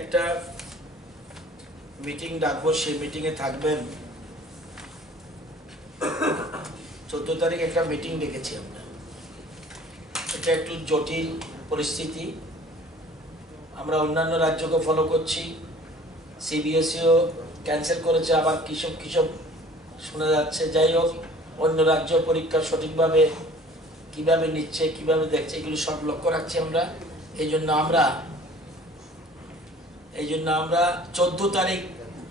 একটা মিটিং ডাকবো, সেই মিটিংয়ে থাকবেন। 14 তারিখ একটা মিটিং ডেকেছি আমরা। এটা একটু জটিল পরিস্থিতি, আমরা অন্যান্য রাজ্যকে ফলো করছি। সিবিএসইও ক্যান্সেল করেছে, আবার কিসব শোনা যাচ্ছে। যাই হোক, অন্য রাজ্য পরীক্ষা সঠিকভাবে কিভাবে নিচ্ছে, কিভাবে দেখছে, এগুলি সব লক্ষ্য রাখছি আমরা। এই জন্য আমরা 14 তারিখ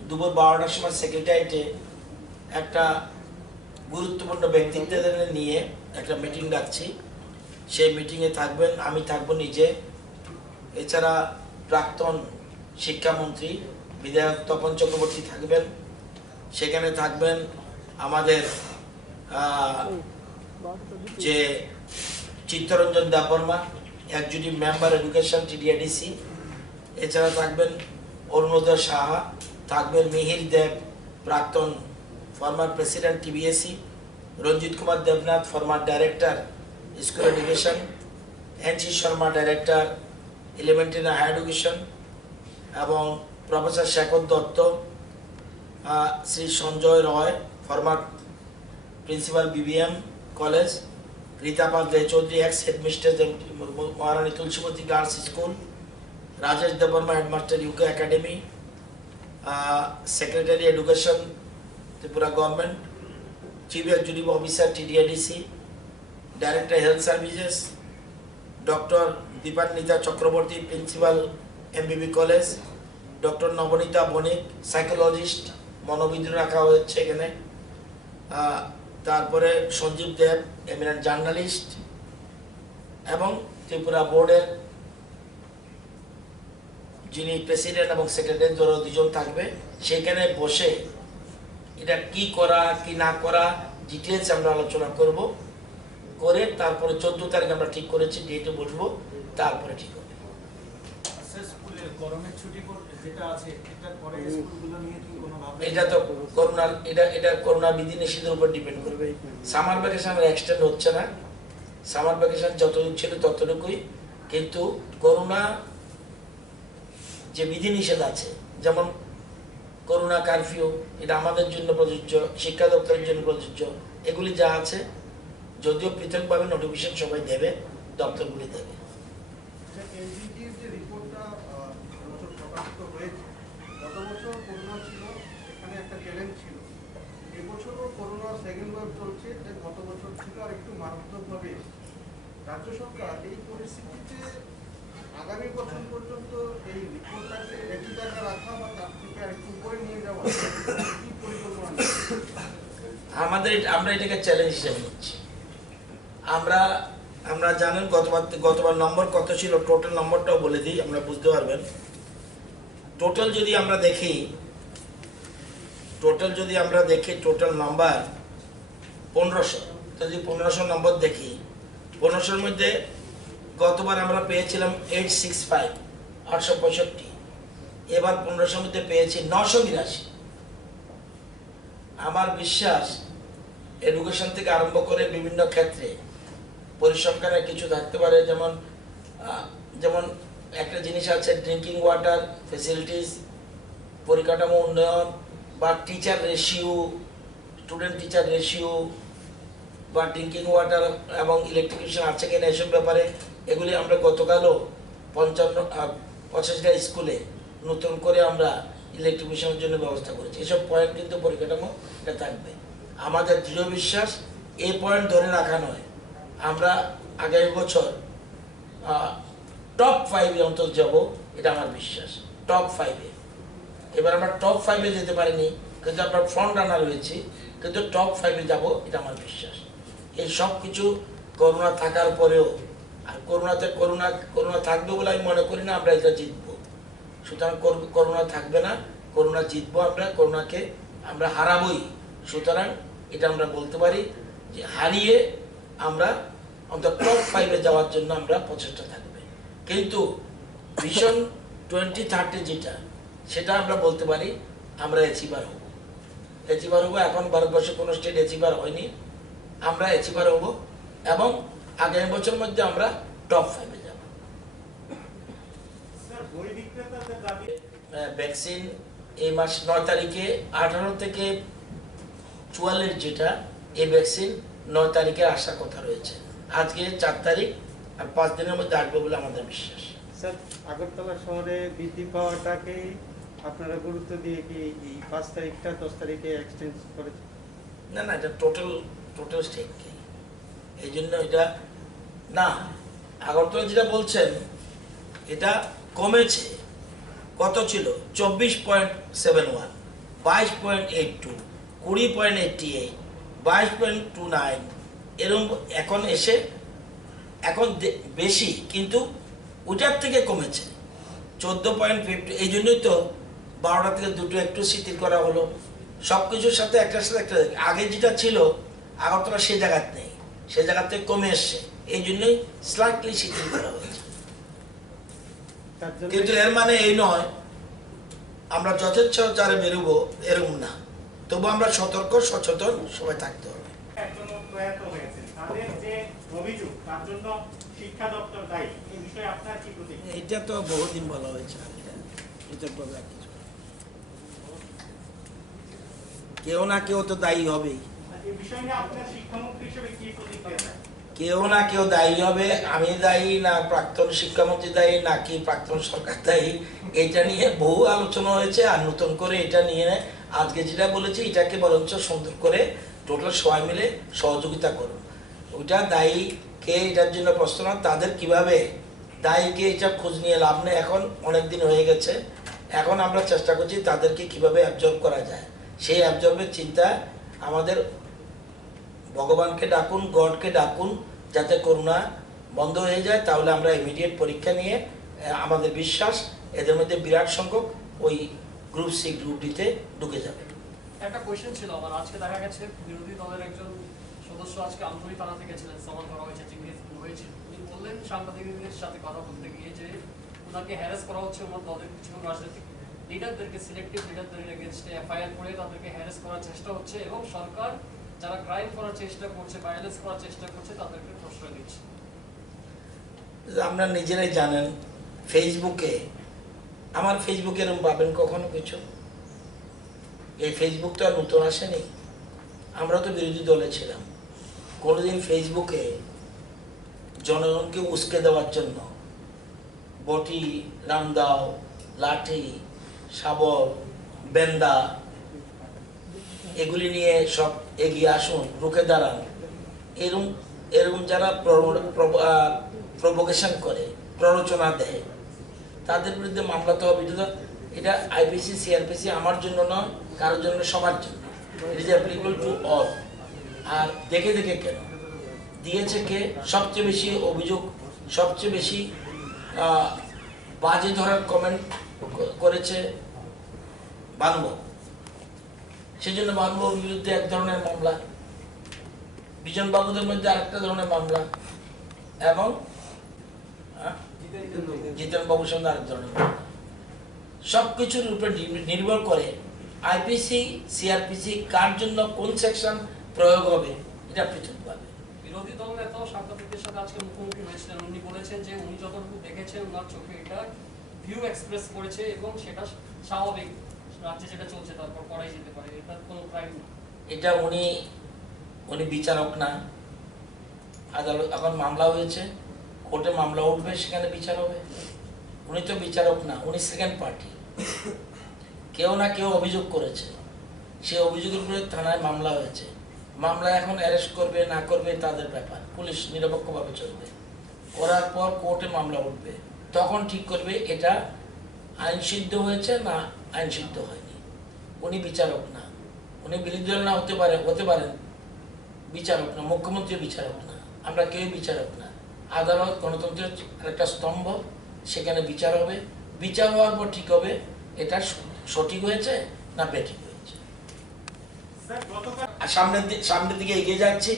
দুপুর 12টার সময় সেক্রেটারিয়েটে একটা গুরুত্বপূর্ণ ব্যক্তিত্বদের নিয়ে একটা মিটিং ডাকছি। সেই মিটিংয়ে থাকবেন, আমি থাকবো নিজে, এছাড়া প্রাক্তন শিক্ষামন্ত্রী বিধায়ক তপন চক্রবর্তী থাকবেন। সেখানে থাকবেন আমাদের যে Chittaranjan Debbarma, executive member education TDIDC. এছাড়া থাকবেন অরুণোদয় সাহা, থাকবেন মিহির দেব, প্রাক্তন former president TBAC, Ranjit Kumar Debnath, former director school education, NC Sharma, director elementary higher education, এবং professor Shekhar Dutta, Shri Sanjay Roy, former principal BBM college, Ritapal Chowdhury, ex headmistress Maharani Tulsibati girls school, Rajesh Debbarma, headmaster UK academy, secretary education Tripura government, chief executive officer TDIDC, director health services, doctor Dipanwita Chakraborty, principal MBB college, doctor Nabanita Banik, psychologist, মনোবিদ রাখা হয়েছে এখানে। তারপরে সঞ্জীব দেব, eminent journalist, এবং ত্রিপুরা বোর্ডের যিনি president এবং secretary ধরো দুজন থাকবে। সেখানে বসে এটা কি করা কি না করা ডিটেলস আমরা আলোচনা করব, করে তারপরে 14 তারিখ আমরা ঠিক করেছি ডেটে বসবো, তারপরে ঠিক হবে। এটা তো করোনার এটা করোনা বিধি নিষেধের উপর ডিপেন্ড করবে। সামার ভ্যাকেশন এক্সটেন্ড হচ্ছে না, সামার ভ্যাকেশন যতটুকু ছিল ততটুকুই, কিন্তু করোনা যে বিধি নিষেধ আছে, যেমন করোনা কারফিউ, এটা আমাদের জন্য প্রযোজ্য, শিক্ষা দপ্তরের জন্য প্রযোজ্য, এগুলি যা আছে যদিও পৃথকভাবে নোটিফিকেশন সবাই দেবে, দপ্তরগুলি দেবে। রাজ্য সরকার এই পরিস্থিতিতে আগামী বছর পর্যন্ত এই রিপোর্টটাকে একই জায়গায় রাখা বা তার থেকে আরেকটু উপরে নিয়ে যাওয়া কি পরিকল্পনা? আমরা এটাকে চ্যালেঞ্জ হিসেবে নিচ্ছি। আমরা জানেন গতবার নম্বর কত ছিল, টোটাল নম্বরটাও বলে দিই, আমরা বুঝতে পারবেন। টোটাল যদি আমরা দেখি টোটাল নাম্বার 1500, যদি 1500 নম্বর দেখি, 1500-র মধ্যে গতবার আমরা পেয়েছিলাম 865, এবার 1500-র মধ্যে পেয়েছি 982। আমার বিশ্বাস এডুকেশন থেকে আরম্ভ করে বিভিন্ন ক্ষেত্রে পরিসংখ্যানে কিছু থাকতে পারে, যেমন একটা জিনিস আছে ড্রিঙ্কিং ওয়াটার ফেসিলিটিস, পরিকাঠামো উন্নয়ন, বা teacher ratio, student teacher ratio, বা ড্রিঙ্কিং ওয়াটার এবং ইলেকট্রিফিকেশন আছে কিনা এসব ব্যাপারে। এগুলি আমরা গতকালও 85টা স্কুলে নতুন করে আমরা ইলেকট্রিফিকেশনের জন্য ব্যবস্থা করেছি। এসব পয়েন্ট কিন্তু পরিকাঠামো এটা থাকবে। আমাদের দৃঢ় বিশ্বাস এই পয়েন্ট ধরে রাখা নয়, আমরা আগামী বছর টপ 5-এ অন্তত যাব, এটা আমার বিশ্বাস। টপ 5-এ এবার আমরা টপ 5-এ যেতে পারিনি, কিন্তু আমরা ফ্রন্ট রানার হয়েছি, কিন্তু টপ 5-এ যাব, এটা আমার বিশ্বাস। এই সব কিছু করোনা থাকার পরেও, আর করোনা থাকবে বলে আমি মনে করি না আমরা এটা জিতবো। সুতরাং করোনা থাকবে না, করোনা জিতবো আমরা, করোনাকে আমরা হারাবোই। সুতরাং এটা আমরা বলতে পারি যে হারিয়ে আমরা অন্তত টপ 5-এ যাওয়ার জন্য আমরা প্রচেষ্টা থাকবে। কিন্তু ভিশন 2030 যেটা, সেটা আমরা বলতে পারি আমরা অ্যাচিভার হব। এখন ভারতবর্ষে কোনো স্টেট অ্যাচিভার হয়নি, আমরা অ্যাচিভার হব, এবং আগামী বছরের মধ্যে আমরা টপ 5-এ যাব। ভ্যাকসিন এই মাস 9 তারিখে 18 থেকে 44 যেটা এই ভ্যাকসিন 9 তারিখে আসার কথা রয়েছে। আজকে 4 তারিখ, আর 5 দিনের মধ্যে আসবে বলে আমাদের বিশ্বাস। স্যার, আগরতলা শহরে বৃদ্ধি পাওয়াটাকে আপনারা গুরুত্ব দিয়ে কি এই 5 তারিখটা 10 তারিখে এক্সটেন্ড করেছেন? না না, এটা টোটাল স্টেটকে, এই জন্য এটা না। আগরতলা যেটা বলছেন এটা কমেছে, কত ছিল 24.71, 22.82, 20.88, 22.29 এরকম এখন এসে এখন বেশি, কিন্তু ওটার থেকে কমেছে 14.50। এই জন্যই তো 12টা থেকে 2টো একটু শিথিল করা হলো। সব কিছুর সাথে একটার সাথে একটা, আগে যেটা ছিল আগরতলা সে জায়গাতে নেই, সে জায়গা থেকে কমে এসছে, এই জন্যই স্লাইটলি শিথিল করা হয়েছে। কিন্তু এর মানে এই নয় আমরা যথেচ্ছাচারে বেরোবো, এরকম না। তবু আমরা সতর্ক সচেতন সবাই থাকতে হবে। একজন প্রয়াত হয়েছে, তাদের যে অভিযোগ তার জন্য শিক্ষা দপ্তর দায়ী, এই বিষয়ে আপনার কি প্রতিক্রিয়া? এটা তো বহুদিন বলা হয়েছে, এটা বলার কিছু না। কেউ না কেউ তো দায়ী হবেই, এই বিষয় নিয়ে আপনার শিক্ষামন্ত্রী হিসেবে কি প্রতিক্রিয়া? কেউ না কেউ দায়ী হবে। আমি দায়ী না প্রাক্তন শিক্ষামন্ত্রী দায়ী নাকি প্রাক্তন সরকার দায়ী, এটা নিয়ে বহু আলোচনা হয়েছে। আর নতুন করে এটা নিয়ে আজকে যেটা বলেছি এটাকে বরঞ্চ সুন্দর করে টোটাল সবাই মিলে সহযোগিতা করুন। ওইটা দায়ী কে এটার জন্য প্রশ্ন না, তাদের কিভাবে দায়ীকে এটা খোঁজ নিয়ে লাভ নেই। এখন অনেক দিন হয়ে গেছে, এখন আমরা চেষ্টা করছি তাদেরকে কিভাবে অ্যাবজর্ব করা যায়। সেই অ্যাবজর্বের চিন্তা আমাদের, ভগবানকে ডাকুন, গডকে ডাকুন যাতে করোনা বন্ধ হয়ে যায়। তাহলে আমরা ইমিডিয়েট পরীক্ষা নিয়ে আমাদের বিশ্বাস এদের মধ্যে বিরাট সংখ্যক ওই গ্রুপ সি গ্রুপ ডিতে ঢুকে যাবে। একটা কোয়েশ্চেন ছিল আমার, আজকে দেখা গেছে বিরোধী দলের একজন সদস্য আজকে আমতলী থানা থেকে ছিলেন, সামান করা হয়েছে, জিজ্ঞেস হয়েছিল। উনি বললেন সাংবাদিকদের সাথে কথা বলতে গিয়ে যে ওনাকে হ্যারাস করা হচ্ছে, ওনার দলের কিছু রাজনৈতিক লিডারদেরকে, সিলেক্টিভ লিডারদের এগেনস্টে এফআইআর করে তাদেরকে হ্যারাস করার চেষ্টা হচ্ছে, এবং সরকার যারা ক্রাইম করার চেষ্টা করছে, ভায়োলেন্স করার চেষ্টা করছে তাদেরকে প্রশ্রয় দিচ্ছে। আপনারা নিজেরাই জানেন, ফেসবুকে, আমার ফেসবুকে এরকম পাবেন কখনো কিছু? এই ফেসবুক তো আর নতুন আসেনি, আমরা তো বিরোধী দলে ছিলাম। কোনোদিন ফেসবুকে জনগণকে উস্কে দেওয়ার জন্য বটি, রামদাও, লাঠি, শাবল, বেন্দা এগুলি নিয়ে সব এগিয়ে আসুন, রুখে দাঁড়ান, এরকম যারা প্রভোকেশন করে, প্ররোচনা দেয়, তাদের বিরুদ্ধে মামলা তো হবে। এটা আইপিসি সিআরপিসি আমার জন্য নয়, কারোর জন্য, সবার জন্য। It is applicable to all. আর দেখে দেখে কেন দিয়েছে কে? সবচেয়ে বেশি অভিযোগ, সবচেয়ে বেশি বাজে ধরার কমেন্ট করেছে বানুবাবু। সেজন্য বানুবাবুর বিরুদ্ধে এক ধরনের মামলা, বিজন বাবুদের মধ্যে আরেকটা ধরনের মামলা, এবং জিতেন বাবুর সঙ্গে আরেক ধরনের মামলা। সবকিছুর উপরে নির্ভর করে আইপিসি সিআরপিসি কার জন্য কোন সেকশন প্রয়োগ হবে এটা পৃথকভাবে। বিরোধী দল নেতাও সাংবাদিকদের সাথে আজকে মুখোমুখি হয়েছিলেন, উনি বলেছেন যে উনি যতটুকু দেখেছেন ওনার চোখে এটা ভিউ এক্সপ্রেস করেছে এবং সেটা স্বাভাবিক, রাজ্যে যেটা চলছে তারপর করাই যেতে পারে, এটা কোনো ক্রাইম না। এটা উনি বিচারক না, আদালত এখন মামলা হয়েছে, কোর্টে মামলা উঠবে, সেখানে বিচার হবে। উনি তো বিচারক না, উনি সেকেন্ড পার্টি। কেউ না কেউ অভিযোগ করেছে, সেই অভিযোগের উপরে থানায় মামলা হয়েছে। মামলা এখন অ্যারেস্ট করবে না করবে তাদের ব্যাপার, পুলিশ নিরপেক্ষভাবে চলবে। করার পর কোর্টে মামলা উঠবে, তখন ঠিক করবে এটা আইন সিদ্ধ হয়েছে না আইন সিদ্ধ হয়নি। উনি বিচারক না, উনি বিরোধী দল না হতে পারেন, বিচারক না, মুখ্যমন্ত্রী বিচারক না, আমরা কেউ বিচারক না। আদালত গণতন্ত্রের একটা স্তম্ভ, সেখানে বিচার হবে। বিচার হওয়ার পর ঠিক হবে এটা সঠিক হয়েছে না বেঠিক হয়েছে। সামনের দিকে এগিয়ে যাচ্ছি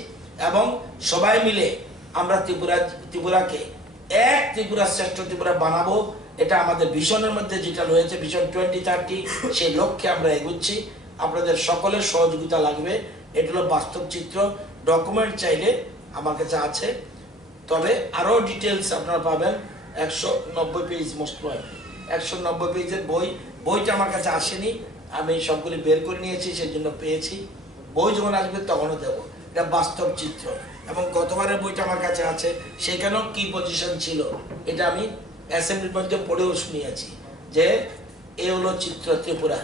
এবং সবাই মিলে আমরা ত্রিপুরাকে এক ত্রিপুরা শ্রেষ্ঠ ত্রিপুরা বানাবো। এটা আমাদের ভিশনের মধ্যে যেটা রয়েছে, ভিশন 2030, সেই লক্ষ্যে আমরা এগোচ্ছি। আপনাদের সকলের সহযোগিতা লাগবে। এটা হলো বাস্তব চিত্র। ডকুমেন্ট চাইলে আমার কাছে আছে, তবে আরও ডিটেলস আপনারা পাবেন 190 পেজ, মোস্ট প্রবাবলি 190 পেজের বই বইটা আমার কাছে আসেনি, আমি সবগুলি বের করে নিয়েছি, সেই জন্য পেয়েছি। বই যখন আসবে তখনও দেবো। এটা বাস্তব চিত্র, এবং গতবারের বইটা আমার কাছে আছে, সেখানেও কি পজিশন ছিল এটা আমি অ্যাসেম্বলির মধ্যে পড়েও শুনিয়েছি, যে এ হলো চিত্র ত্রিপুরা।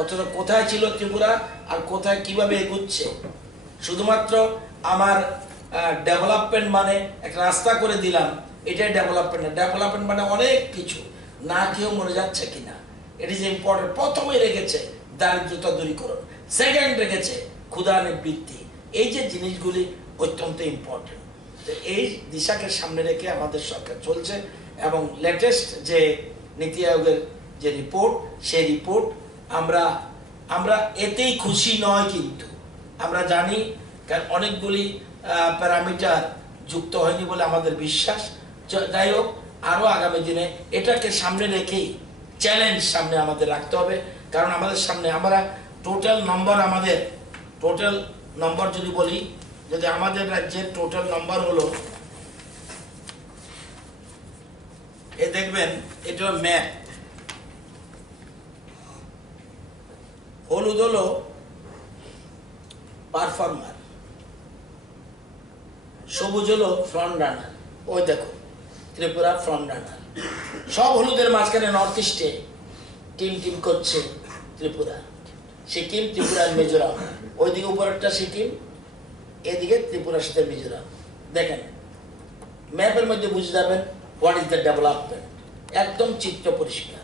অথচ কোথায় ছিল ত্রিপুরা আর কোথায় কিভাবে এগুচ্ছে। শুধুমাত্র আমার ডেভেলপমেন্ট মানে একটা রাস্তা করে দিলাম, এটাই ডেভেলপমেন্ট না। ডেভেলপমেন্ট মানে অনেক কিছু, না কেউ মরে যাচ্ছে কিনা, ইট ইজ ইম্পর্টেন্ট। প্রথমে রেখেছে দারিদ্রতা দূরীকরণ, সেকেন্ড রেখেছে ক্ষুধা নিবৃত্তি। এই যে জিনিসগুলি অত্যন্ত ইম্পর্টেন্ট। তো এই দিশাকে সামনে রেখে আমাদের সরকার চলছে, এবং লেটেস্ট যে নীতি আয়োগের যে রিপোর্ট, সেই রিপোর্ট আমরা এতেই খুশি নয়, কিন্তু আমরা জানি, কারণ অনেকগুলি প্যারামিটার যুক্ত হয়নি বলে আমাদের বিশ্বাস। যাই হোক, আরও আগামী দিনে এটাকে সামনে রেখেই চ্যালেঞ্জ সামনে আমাদের রাখতে হবে। কারণ আমাদের সামনে আমরা টোটাল নম্বর যদি বলি, যদি আমাদের রাজ্যের টোটাল নম্বর হলো, এ দেখবেন এটা ম্যাপ, হলুদ হলো পারফর্মার, সবুজ হলো ফ্রন্ট রানার। ওই দেখো ত্রিপুরা ফ্রন্ট রানার। সব হলুদের মাঝখানে নর্থ ইস্টে টিম করছে ত্রিপুরা, সিকিম, ত্রিপুরা, মিজোরাম। ওইদিকে উপরেরটা সিকিম, এদিকে ত্রিপুরার সাথে মিজোরাম। দেখেন ম্যাপের মধ্যে বুঝে যাবেন হোয়াট ইজ দ্য ডেভেলপমেন্ট, একদম চিত্র পরিষ্কার।